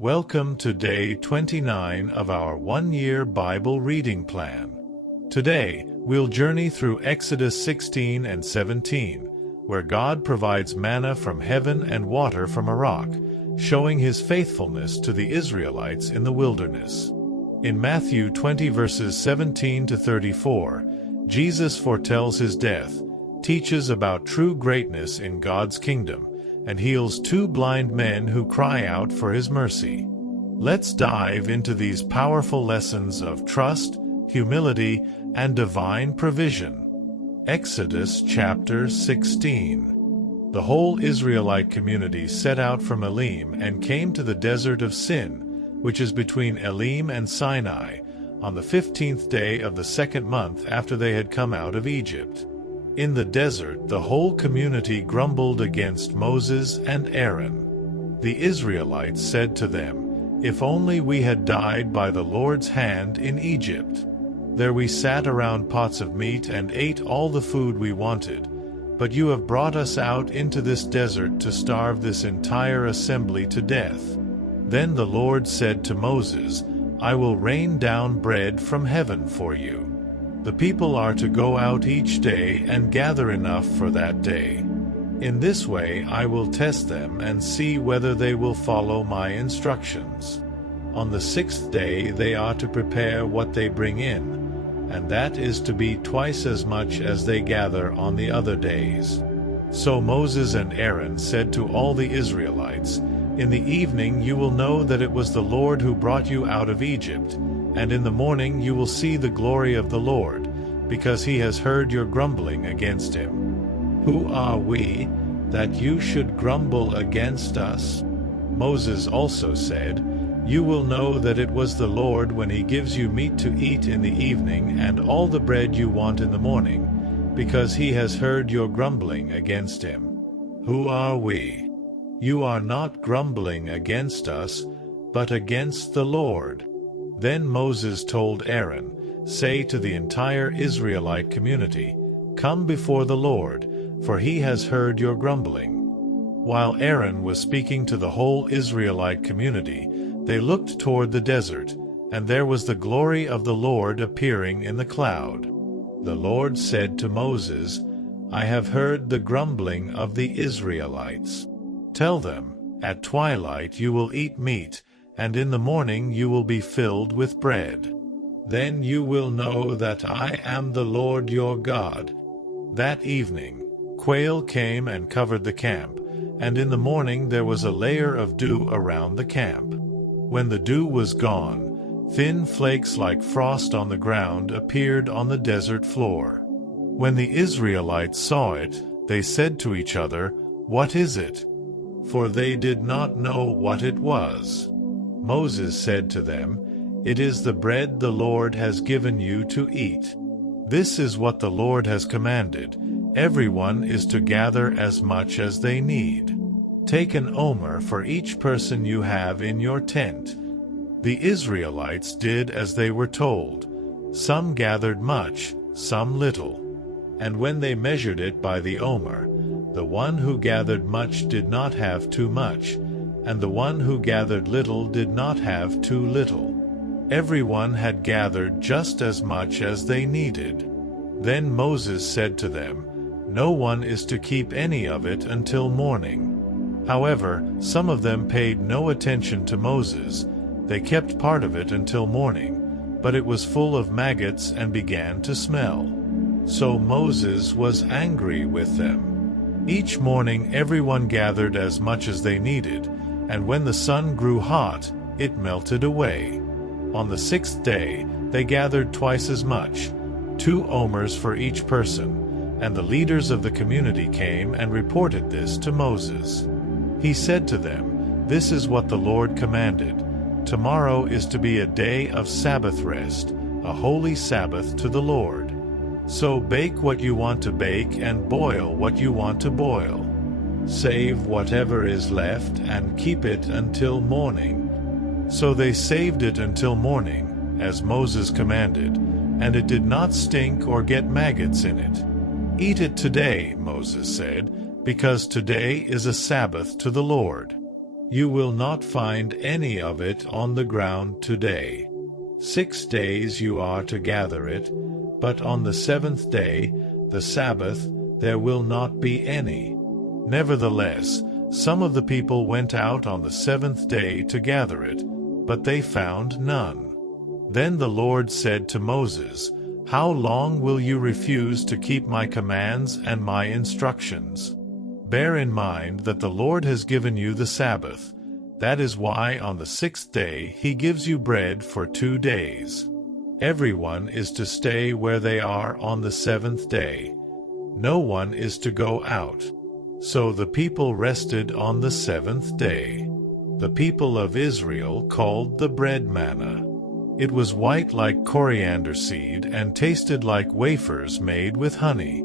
Welcome to day 29 of our one-year Bible reading plan. Today, we'll journey through Exodus 16 and 17, where God provides manna from heaven and water from a rock, showing His faithfulness to the Israelites in the wilderness. In Matthew 20 verses 17 to 34, Jesus foretells His death, teaches about true greatness in God's kingdom, and heals two blind men who cry out for His mercy. Let's dive into these powerful lessons of trust, humility, and divine provision. Exodus chapter 16. The whole Israelite community set out from Elim and came to the desert of Sin, which is between Elim and Sinai, on the 15th day of the second month after they had come out of Egypt. In the desert, the whole community grumbled against Moses and Aaron. The Israelites said to them, "If only we had died by the Lord's hand in Egypt. There we sat around pots of meat and ate all the food we wanted. But you have brought us out into this desert to starve this entire assembly to death." Then the Lord said to Moses, "I will rain down bread from heaven for you. The people are to go out each day and gather enough for that day. In this way I will test them and see whether they will follow my instructions. On the sixth day they are to prepare what they bring in, and that is to be twice as much as they gather on the other days." So Moses and Aaron said to all the Israelites, "In the evening you will know that it was the Lord who brought you out of Egypt, and in the morning you will see the glory of the Lord, because He has heard your grumbling against Him. Who are we, that you should grumble against us?" Moses also said, "You will know that it was the Lord when He gives you meat to eat in the evening and all the bread you want in the morning, because He has heard your grumbling against Him. Who are we? You are not grumbling against us, but against the Lord." Then Moses told Aaron, "Say to the entire Israelite community, 'Come before the Lord, for He has heard your grumbling.'" While Aaron was speaking to the whole Israelite community, they looked toward the desert, and there was the glory of the Lord appearing in the cloud. The Lord said to Moses, "I have heard the grumbling of the Israelites. Tell them, at twilight you will eat meat, and in the morning you will be filled with bread. Then you will know that I am the Lord your God." That evening, quail came and covered the camp, and in the morning there was a layer of dew around the camp. When the dew was gone, thin flakes like frost on the ground appeared on the desert floor. When the Israelites saw it, they said to each other, "What is it?" For they did not know what it was. Moses said to them, "It is the bread the Lord has given you to eat. This is what the Lord has commanded. Everyone is to gather as much as they need. Take an omer for each person you have in your tent." The Israelites did as they were told. Some gathered much, some little. And when they measured it by the omer, the one who gathered much did not have too much, and the one who gathered little did not have too little. Everyone had gathered just as much as they needed. Then Moses said to them, "No one is to keep any of it until morning." However, some of them paid no attention to Moses. They kept part of it until morning, but it was full of maggots and began to smell. So Moses was angry with them. Each morning everyone gathered as much as they needed, and when the sun grew hot, it melted away. On the sixth day, they gathered twice as much, 2 omers for each person, and the leaders of the community came and reported this to Moses. He said to them, "This is what the Lord commanded. Tomorrow is to be a day of Sabbath rest, a holy Sabbath to the Lord. So bake what you want to bake and boil what you want to boil. Save whatever is left and keep it until morning." So they saved it until morning, as Moses commanded, and it did not stink or get maggots in it. "Eat it today," Moses said, "because today is a Sabbath to the Lord. You will not find any of it on the ground today. 6 days you are to gather it, but on the 7th day, the Sabbath, there will not be any. Nevertheless, some of the people went out on the 7th day to gather it, but they found none. Then the Lord said to Moses, How long will you refuse to keep my commands and my instructions? Bear in mind that the Lord has given you the Sabbath. That is why on the 6th day he gives you bread for 2 days. Everyone is to stay where they are on the 7th day. No one is to go out. So the people rested on the 7th day. The people of Israel called the bread manna. It was white like coriander seed and tasted like wafers made with honey.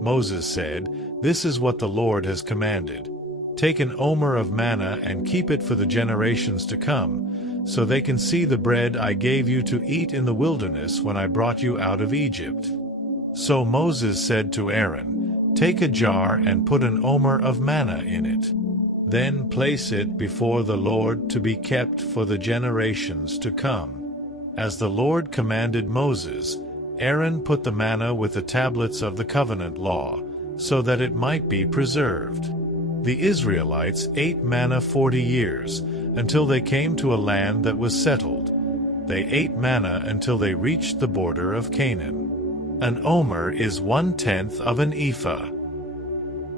Moses said, This is what the Lord has commanded. Take an omer of manna and keep it for the generations to come, so they can see the bread I gave you to eat in the wilderness when I brought you out of Egypt. So Moses said to Aaron, Take a jar and put an omer of manna in it. Then place it before the Lord to be kept for the generations to come. As the Lord commanded Moses, Aaron put the manna with the tablets of the covenant law, so that it might be preserved. The Israelites ate manna 40 years, until they came to a land that was settled. They ate manna until they reached the border of Canaan. An omer is 1/10 of an ephah.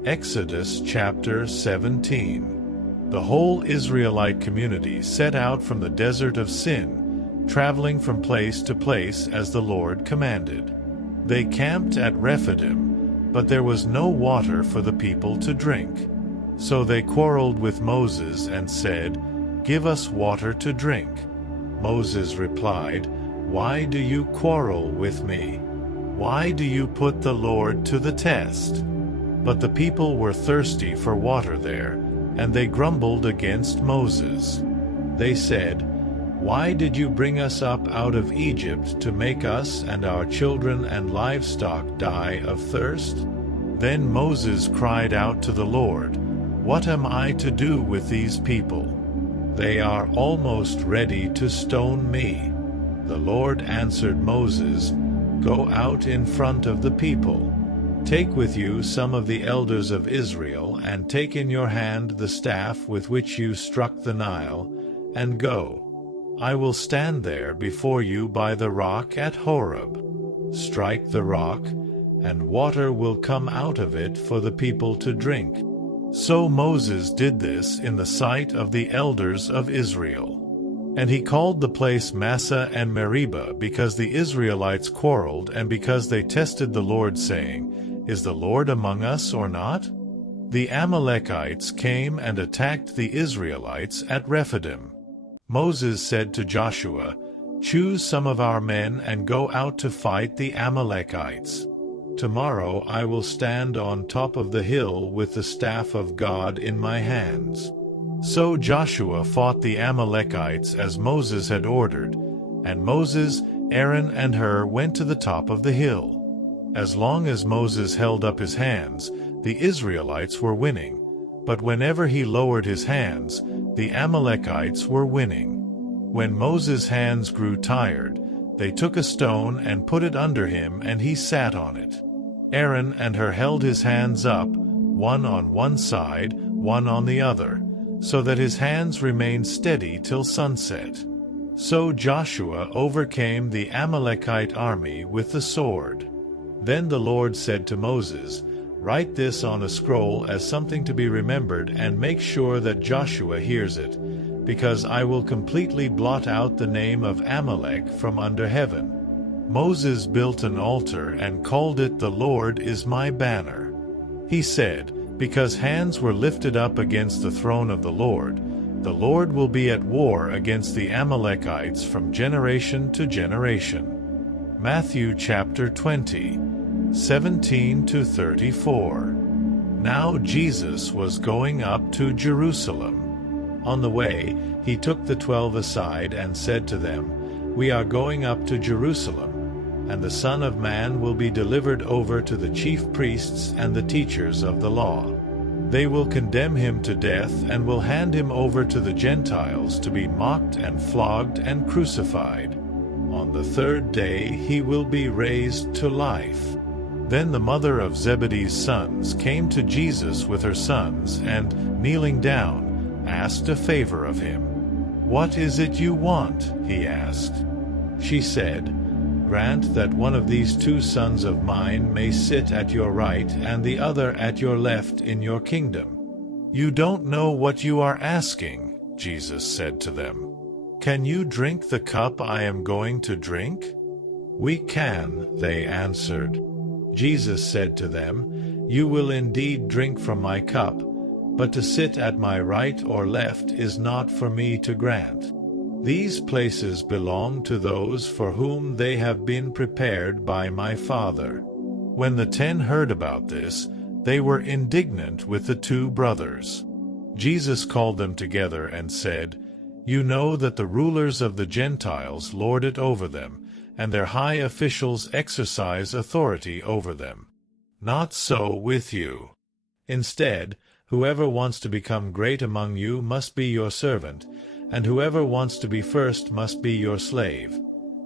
Exodus chapter 17. The whole Israelite community set out from the desert of Sin, traveling from place to place as the Lord commanded. They camped at Rephidim, but there was no water for the people to drink. So they quarreled with Moses and said, Give us water to drink. Moses replied, Why do you quarrel with me? Why do you put the Lord to the test? But the people were thirsty for water there, and they grumbled against Moses. They said, Why did you bring us up out of Egypt to make us and our children and livestock die of thirst? Then Moses cried out to the Lord, What am I to do with these people? They are almost ready to stone me. The Lord answered Moses, Go out in front of the people. Take with you some of the elders of Israel, and take in your hand the staff with which you struck the Nile, and go. I will stand there before you by the rock at Horeb. Strike the rock, and water will come out of it for the people to drink. So Moses did this in the sight of the elders of Israel. And he called the place Massa and Meribah, because the Israelites quarreled, and because they tested the Lord, saying, Is the Lord among us or not? The Amalekites came and attacked the Israelites at Rephidim. Moses said to Joshua, Choose some of our men and go out to fight the Amalekites. Tomorrow I will stand on top of the hill with the staff of God in my hands. So Joshua fought the Amalekites as Moses had ordered, and Moses, Aaron, and Hur went to the top of the hill. As long as Moses held up his hands, the Israelites were winning, but whenever he lowered his hands, the Amalekites were winning. When Moses' hands grew tired, they took a stone and put it under him, and he sat on it. Aaron and Hur held his hands up, one on one side, one on the other, so that his hands remained steady till sunset. So Joshua overcame the Amalekite army with the sword. Then the Lord said to Moses, Write this on a scroll as something to be remembered, and make sure that Joshua hears it, because I will completely blot out the name of Amalek from under heaven. Moses built an altar and called it The Lord is my banner. He said, Because hands were lifted up against the throne of the Lord will be at war against the Amalekites from generation to generation. Matthew chapter 20, 17-34. Now Jesus was going up to Jerusalem. On the way, he took the 12 aside and said to them, We are going up to Jerusalem, and the Son of Man will be delivered over to the chief priests and the teachers of the law. They will condemn him to death and will hand him over to the Gentiles to be mocked and flogged and crucified. On the third day he will be raised to life." Then the mother of Zebedee's sons came to Jesus with her sons and, kneeling down, asked a favor of him. "What is it you want?" he asked. She said, "Grant that one of these two sons of mine may sit at your right and the other at your left in your kingdom." "You don't know what you are asking," Jesus said to them. "Can you drink the cup I am going to drink?" "We can," they answered. Jesus said to them, "You will indeed drink from my cup, but to sit at my right or left is not for me to grant. These places belong to those for whom they have been prepared by my Father." When the 10 heard about this, they were indignant with the 2 brothers. Jesus called them together and said, "You know that the rulers of the Gentiles lord it over them, and their high officials exercise authority over them. Not so with you. Instead, whoever wants to become great among you must be your servant, and whoever wants to be first must be your slave,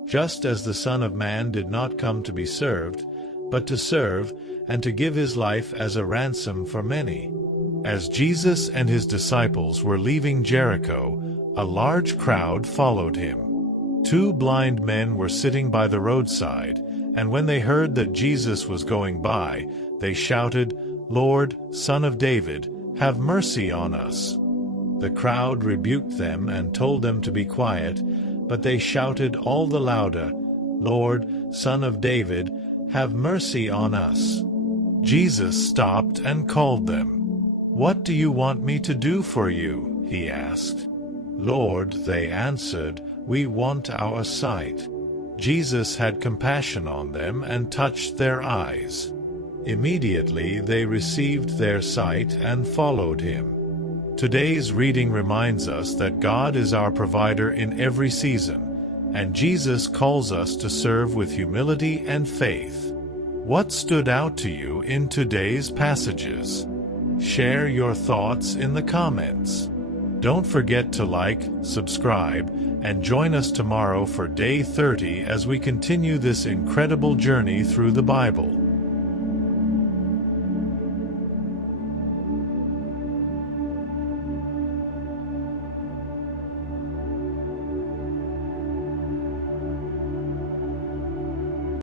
just as the Son of Man did not come to be served, but to serve, and to give his life as a ransom for many." As Jesus and his disciples were leaving Jericho, a large crowd followed him. 2 blind men were sitting by the roadside, and when they heard that Jesus was going by, they shouted, "Lord, Son of David, have mercy on us." The crowd rebuked them and told them to be quiet, but they shouted all the louder, "Lord, Son of David, have mercy on us." Jesus stopped and called them. "What do you want me to do for you?" he asked. "Lord," they answered, "we want our sight." Jesus had compassion on them and touched their eyes. Immediately they received their sight and followed him. Today's reading reminds us that God is our provider in every season, and Jesus calls us to serve with humility and faith. What stood out to you in today's passages? Share your thoughts in the comments. Don't forget to like, subscribe, and join us tomorrow for Day 30 as we continue this incredible journey through the Bible.